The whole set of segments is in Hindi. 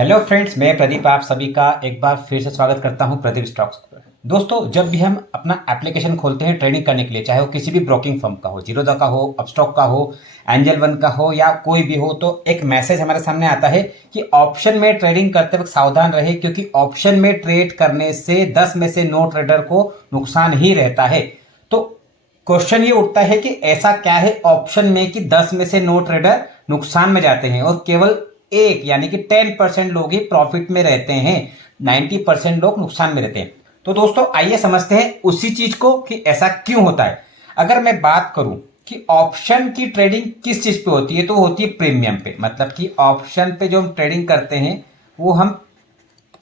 हेलो फ्रेंड्स, मैं प्रदीप आप सभी का एक बार फिर से स्वागत करता हूं प्रदीप स्टॉक्स पर। दोस्तों, जब भी हम अपना एप्लीकेशन खोलते हैं ट्रेडिंग करने के लिए, चाहे वो किसी भी ब्रोकिंग फर्म का हो, जीरोधा का हो, अपस्टॉक का हो, एंजल वन का हो या कोई भी हो, तो एक मैसेज हमारे सामने आता है कि ऑप्शन में ट्रेडिंग करते वक्त सावधान रहे, क्योंकि ऑप्शन में ट्रेड करने से 10 में से 9 ट्रेडर को नुकसान ही रहता है। तो क्वेश्चन ये उठता है कि ऐसा क्या है ऑप्शन में कि 10 में से 9 ट्रेडर नुकसान में जाते हैं और केवल एक यानी कि 10% लोग ही प्रॉफिट में रहते हैं, 90% लोग नुकसान में रहते हैं। तो दोस्तों, आइए समझते हैं उसी चीज को कि ऐसा क्यों होता है। अगर मैं बात करूं कि ऑप्शन की ट्रेडिंग किस चीज पे होती है, तो होती है प्रीमियम पे। मतलब कि ऑप्शन पे जो हम ट्रेडिंग करते हैं वो हम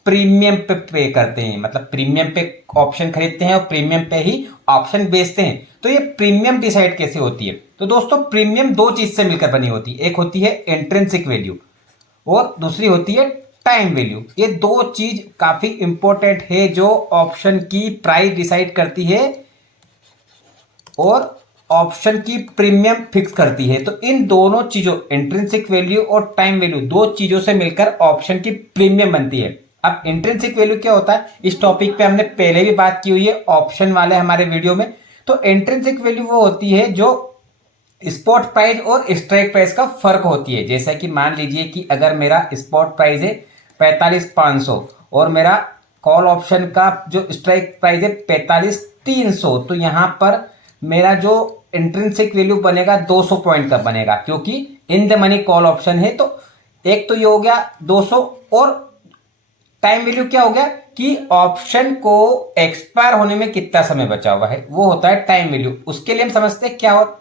प्रीमियम पे करते हैं, मतलब प्रीमियम पे ऑप्शन खरीदते हैं और प्रीमियम पे ही ऑप्शन बेचते हैं। तो ये प्रीमियम डिसाइड कैसे होती है? तो दोस्तों, प्रीमियम दो चीज से मिलकर बनी होती है। एक होती है इंट्रिंसिक वैल्यू और दूसरी होती है टाइम वैल्यू। ये दो चीज काफी इंपॉर्टेंट है जो ऑप्शन की प्राइस डिसाइड करती है और ऑप्शन की प्रीमियम फिक्स करती है। तो इन दोनों चीजों, इंट्रिंसिक वैल्यू और टाइम वैल्यू, दो चीजों से मिलकर ऑप्शन की प्रीमियम बनती है। अब इंट्रिंसिक वैल्यू क्या होता है, इस टॉपिक पे हमने पहले भी बात की हुई है ऑप्शन वाले हमारे वीडियो में। तो इंट्रिंसिक वैल्यू वो होती है जो स्पॉट प्राइस और स्ट्राइक प्राइस का फर्क होती है। जैसा कि मान लीजिए कि अगर मेरा स्पॉट प्राइस है 45,500 और मेरा कॉल ऑप्शन का जो स्ट्राइक प्राइस है 45,300, तो यहां पर मेरा जो इंट्रिंसिक वैल्यू बनेगा 200 पॉइंट का बनेगा, क्योंकि in the money call option है। तो एक तो ये हो गया 200, और टाइम वैल्यू क्या हो गया कि ऑप्शन को एक्सपायर होने में कितना समय बचा हुआ है, वो होता है टाइम वैल्यू। उसके लिए हम समझते हैं क्या हो,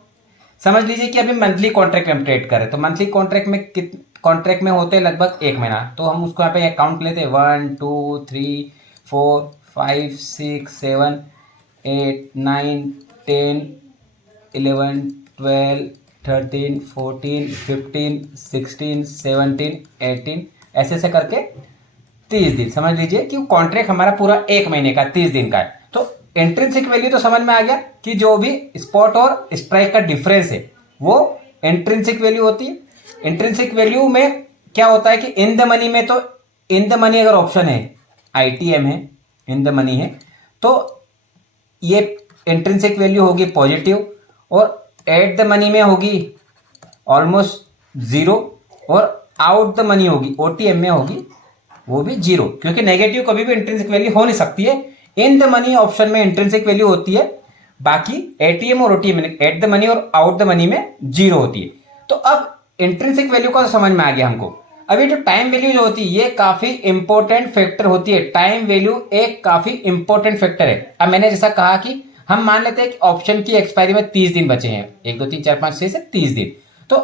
समझ लीजिए कि अभी मंथली कॉन्ट्रैक्ट में हम ट्रेड कर रहे हैं, तो मंथली कॉन्ट्रैक्ट में होते हैं लगभग एक महीना। तो हम उसको यहाँ पे अकाउंट लेते हैं 1 2 3 4 5 6 7 8 9 10 11 12 13 14 15 16 17 18, ऐसे ऐसे करके 30 दिन समझ लीजिए कि कॉन्ट्रैक्ट हमारा पूरा एक महीने का 30 दिन का है। तो इंट्रिंसिक वैल्यू तो समझ में आ गया कि जो भी स्पॉट और स्ट्राइक का डिफरेंस है वो इंट्रिंसिक वैल्यू होती है। इंट्रिंसिक वैल्यू में क्या होता है कि इन द मनी में, तो इन द मनी अगर ऑप्शन है, आईटीएम है, इन द मनी है, तो ये इंट्रिंसिक वैल्यू होगी पॉजिटिव, और एट द मनी में होगी ऑलमोस्ट जीरो, और आउट द मनी होगी, ओटीएम में होगी वो भी जीरो, क्योंकि नेगेटिव कभी भी इंट्रिंसिक वैल्यू हो नहीं सकती है। इन द मनी ऑप्शन में इंट्रिंसिक वैल्यू होती है, बाकी एटीएम और ओटीएम में एट द मनी और आउट द मनी में जीरो होती है। तो अब इंट्रिंसिक वैल्यू का समझ में आ गया हमको। अभी जो टाइम वैल्यू जो होती है ये काफी इंपॉर्टेंट फैक्टर होती है। टाइम वैल्यू एक काफी इंपॉर्टेंट फैक्टर है। अब मैंने जैसा कहा कि हम मान लेते हैं कि ऑप्शन की एक्सपायरी में 30 दिन बचे हैं, 1 2 3 4 5 6 से 30 दिन। तो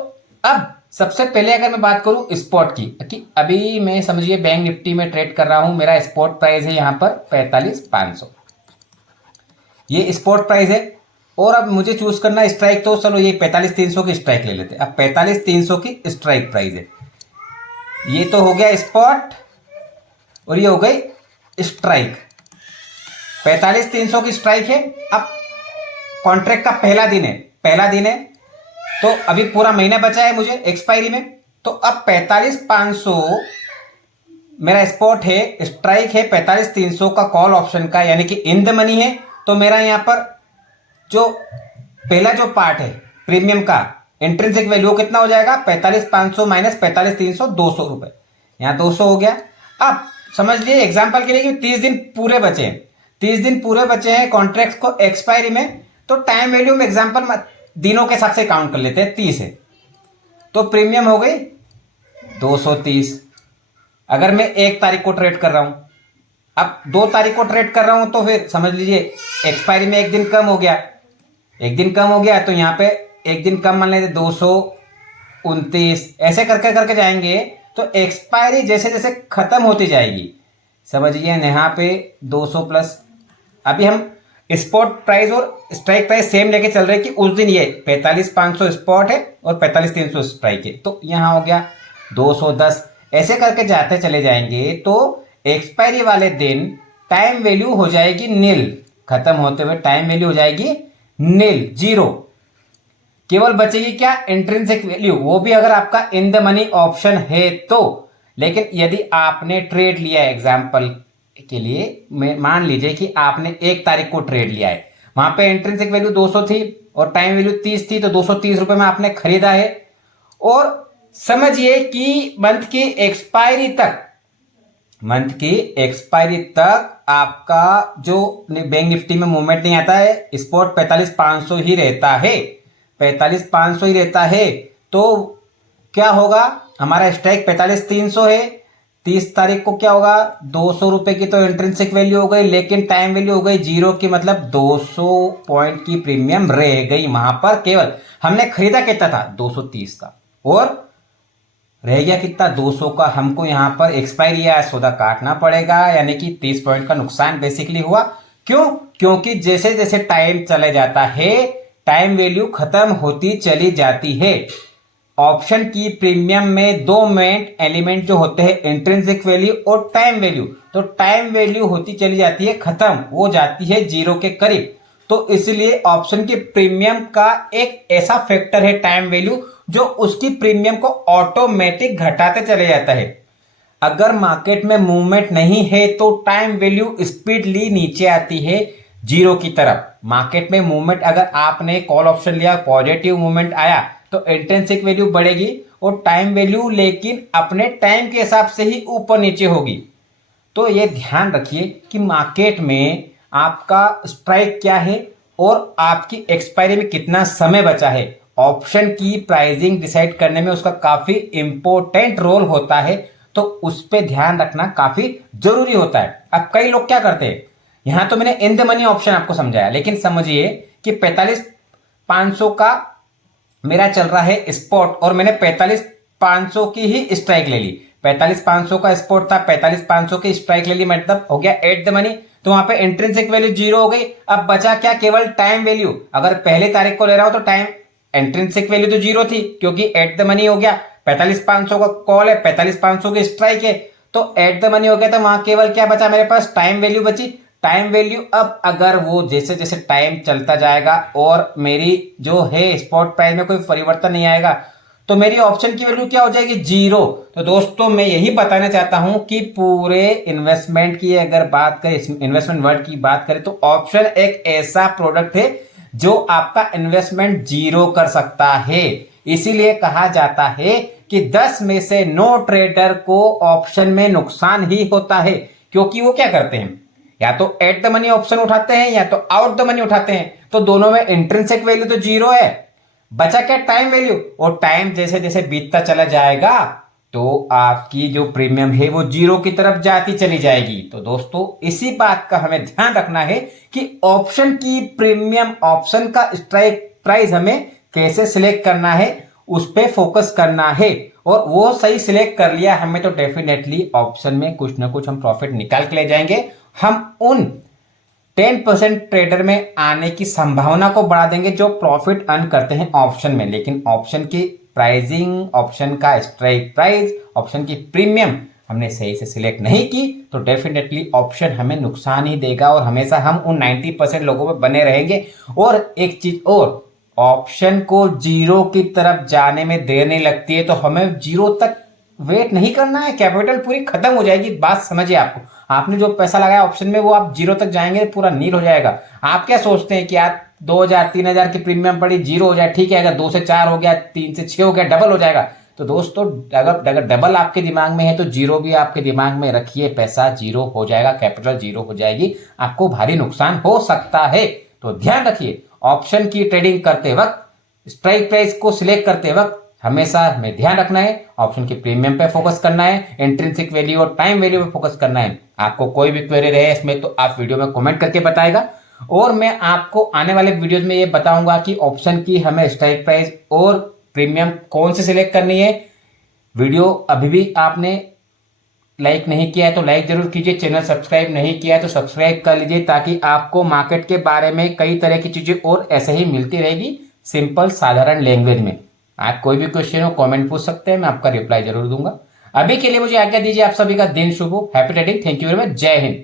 अब सबसे पहले अगर मैं बात करूं स्पॉट की, कि अभी मैं समझिए बैंक निफ्टी में ट्रेड कर रहा हूं, मेरा स्पॉट प्राइस है यहां पर 45,500, ये स्पॉट प्राइस है। और अब मुझे चूज करना स्ट्राइक, तो चलो ये 45,300 की स्ट्राइक ले लेते हैं। अब 45,300 की स्ट्राइक प्राइस है, ये तो हो गया स्पॉट और ये हो गई स्ट्राइक। 45,300 की स्ट्राइक है। अब कॉन्ट्रैक्ट का पहला दिन है, तो अभी पूरा महीना बचा है मुझे एक्सपायरी में। तो अब 45,500 मेरा स्पॉट है, स्ट्राइक है 45,300 का कॉल ऑप्शन का, यानी कि इन द मनी है। तो मेरा यहां पर जो पहला जो पार्ट है प्रीमियम का इंट्रिंसिक वैल्यू कितना हो जाएगा, 45,500 माइनस 45,300, 200 रुपए, यहां 200 हो गया। अब समझ लिए एग्जांपल के लिए कि 30 दिन पूरे बचे हैं, 30 दिन पूरे बचे हैं कॉन्ट्रैक्ट को एक्सपायरी में। तो टाइम वैल्यू में एग्जांपल दिनों के हिसाब से काउंट कर लेते हैं, 30 है, तो प्रीमियम हो गई 230। अगर मैं 1 तारीख को ट्रेड कर रहा हूं, अब 2 तारीख को ट्रेड कर रहा हूं, तो फिर समझ लीजिए एक्सपायरी में 1 दिन कम हो गया, 1 दिन कम हो गया, तो यहां पे 1 दिन कम मान लेते 229, ऐसे करके करके जाएंगे। तो एक्सपायरी जैसे जैसे खत्म होती जाएगी, समझिए यहाँ पे 200 प्लस, अभी हम स्पॉट प्राइस और स्ट्राइक प्राइस सेम लेके चल रहे हैं कि उस दिन ये 45,500 स्पॉट है और 45,300 स्ट्राइक है, तो यहां हो गया 210, ऐसे करके जाते चले जाएंगे। तो एक्सपायरी वाले दिन टाइम वैल्यू हो जाएगी नील, खत्म होते हुए टाइम वैल्यू हो जाएगी नील, जीरो। केवल बचेगी क्या, इंट्रिंसिक वैल्यू, वो भी अगर आपका इन द मनी ऑप्शन है तो। लेकिन यदि आपने ट्रेड लिया है, एग्जाम्पल के लिए मान लीजिए कि आपने 1 तारीख को ट्रेड लिया है, वहां पे इंट्रिंसिक वैल्यू 200 थी और टाइम वैल्यू 30 थी, तो 230 रुपए में आपने खरीदा है। और समझिए कि मंथ की एक्सपायरी तक आपका जो बैंक निफ्टी में मूवमेंट नहीं आता है, स्पॉट 45,500 ही रहता है, 45,500 ही रहता है। तो क्या होगा, हमारा स्ट्राइक 45,300 है, 30 तारीख को क्या होगा, 200 रुपए की तो इंट्रिंसिक वैल्यू हो गई, लेकिन टाइम वैल्यू हो गई 0 की, मतलब 200 पॉइंट की प्रीमियम रह गई वहां पर। केवल हमने खरीदा कितना था, 230 का, और रह गया कितना, 200 का। हमको यहां पर एक्सपायरी या सौदा काटना पड़ेगा, यानी कि 30 पॉइंट का नुकसान बेसिकली हुआ। क्यों? क्योंकि जैसे जैसे टाइम चले जाता है, टाइम वैल्यू खत्म होती चली जाती है। ऑप्शन की प्रीमियम में 2 मेन एलिमेंट जो होते हैं, इंट्रिंसिक वैल्यू और टाइम वैल्यू। तो टाइम वैल्यू होती चली जाती है खत्म, हो जाती है 0 के करीब। तो इसलिए ऑप्शन की प्रीमियम का एक ऐसा फैक्टर है टाइम वैल्यू, जो उसकी प्रीमियम को ऑटोमेटिक घटाते चले जाता है। अगर मार्केट में मूवमेंट नहीं है तो टाइम वैल्यू स्पीडली नीचे आती है 0 की तरफ। मार्केट में मूवमेंट, अगर आपने कॉल ऑप्शन लिया, पॉजिटिव मूवमेंट आया तो इंट्रिंसिक वैल्यू बढ़ेगी और टाइम वैल्यू लेकिन अपने टाइम के हिसाब से ही ऊपर नीचे होगी। तो ये ध्यान रखिए कि मार्केट में आपका स्ट्राइक क्या है और आपकी एक्सपायरी में कितना समय बचा है। ऑप्शन की प्राइसिंग डिसाइड करने में उसका काफी इंपॉर्टेंट रोल होता है, तो उस पर ध्यान रखना काफी जरूरी होता है। अब कई लोग क्या करते हैं, यहां तो मैंने इन द मनी ऑप्शन आपको समझाया, लेकिन समझिए कि 45,500 का मेरा चल रहा है स्पॉट और मैंने 45,500 की ही स्ट्राइक ले ली। 45,500 का स्पॉट था, 45,500 की स्ट्राइक ले ली, मतलब हो गया एट द मनी। तो वहां पे इंट्रिंसिक वैल्यू 0 हो गई। अब बचा क्या, केवल टाइम वैल्यू। अगर पहले तारीख को ले रहा हो तो टाइम इंट्रिंसिक वैल्यू तो 0 थी, क्योंकि एट द मनी हो गया। 45,500 का कॉल है, 45,500 की स्ट्राइक है, तो एट द मनी हो गया। तो वहां केवल क्या बचा मेरे पास, टाइम वैल्यू बची। टाइम वैल्यू अब अगर वो जैसे जैसे टाइम चलता जाएगा और मेरी जो है स्पॉट प्राइस में कोई परिवर्तन नहीं आएगा, तो मेरी ऑप्शन की वैल्यू क्या हो जाएगी, 0। तो दोस्तों मैं यही बताना चाहता हूं कि पूरे इन्वेस्टमेंट की अगर बात करें, इन्वेस्टमेंट वर्ल्ड की बात करें, तो ऑप्शन एक ऐसा प्रोडक्ट है जो आपका इन्वेस्टमेंट 0 कर सकता है। इसीलिए कहा जाता है कि 10 में से 9 ट्रेडर को ऑप्शन में नुकसान ही होता है, क्योंकि वो क्या करते हैं, या तो एट द मनी ऑप्शन उठाते हैं या तो आउट द मनी उठाते हैं। तो दोनों में इंट्रिंसिक वैल्यू तो 0 है, बचा क्या, टाइम वैल्यू। और टाइम जैसे जैसे बीतता चला जाएगा तो आपकी जो प्रीमियम है वो 0 की तरफ जाती चली जाएगी। तो दोस्तों इसी बात का हमें ध्यान रखना है कि ऑप्शन की प्रीमियम, ऑप्शन का स्ट्राइक प्राइस हमें कैसे सिलेक्ट करना है, उस पर फोकस करना है। और वो सही सिलेक्ट कर लिया हमें तो डेफिनेटली ऑप्शन में कुछ ना कुछ हम प्रॉफिट निकाल के ले जाएंगे। हम उन 10% ट्रेडर में आने की संभावना को बढ़ा देंगे जो प्रॉफिट अर्न करते हैं ऑप्शन में। लेकिन ऑप्शन की प्राइसिंग, ऑप्शन का स्ट्राइक प्राइस, ऑप्शन की प्रीमियम हमने सही से सिलेक्ट नहीं की तो डेफिनेटली ऑप्शन हमें नुकसान ही देगा और हमेशा हम उन 90% लोगों में बने रहेंगे। और एक चीज और, ऑप्शन को 0 की तरफ जाने में देर नहीं लगती है, तो हमें 0 तक वेट नहीं करना है, कैपिटल पूरी खत्म हो जाएगी। बात समझिए, आपने जो पैसा लगाया ऑप्शन में वो आप 0 तक जाएंगे पूरा नील हो जाएगा। आप क्या सोचते हैं कि यार 2,000 3,000 की प्रीमियम पड़ी, 0 हो जाए, ठीक है। अगर 2 से 4 हो गया, 3 से 6 हो गया, डबल हो जाएगा। तो दोस्तों अगर डबल आपके दिमाग में है तो 0 भी आपके दिमाग में रखिए, पैसा 0 हो जाएगा, कैपिटल 0 हो जाएगी, आपको भारी नुकसान हो सकता है। तो ध्यान रखिए, ऑप्शन की ट्रेडिंग करते वक्त, स्ट्राइक प्राइस को सिलेक्ट करते वक्त हमेशा हमें ध्यान रखना है, ऑप्शन की प्रीमियम पे फोकस करना है, इंट्रिंसिक वैल्यू और टाइम वैल्यू पे फोकस करना है। आपको कोई भी क्वेरी रहे इसमें तो आप वीडियो में कमेंट करके बताएगा, और मैं आपको आने वाले वीडियोस में ये बताऊंगा कि ऑप्शन की हमें स्ट्राइक प्राइस और प्रीमियम कौन से सिलेक्ट करनी है। वीडियो अभी भी आपने लाइक नहीं किया है तो लाइक जरूर कीजिए, चैनल सब्सक्राइब नहीं किया है तो सब्सक्राइब कर लीजिए, ताकि आपको मार्केट के बारे में कई तरह की चीजें और ऐसे ही मिलती रहेगी सिंपल साधारण लैंग्वेज में। आप कोई भी क्वेश्चन हो कमेंट पूछ सकते हैं, मैं आपका रिप्लाई जरूर दूंगा। अभी के लिए मुझे आज्ञा दीजिए, आप सभी का दिन शुभ हो, happy trading, thank you very much, जय हिंद।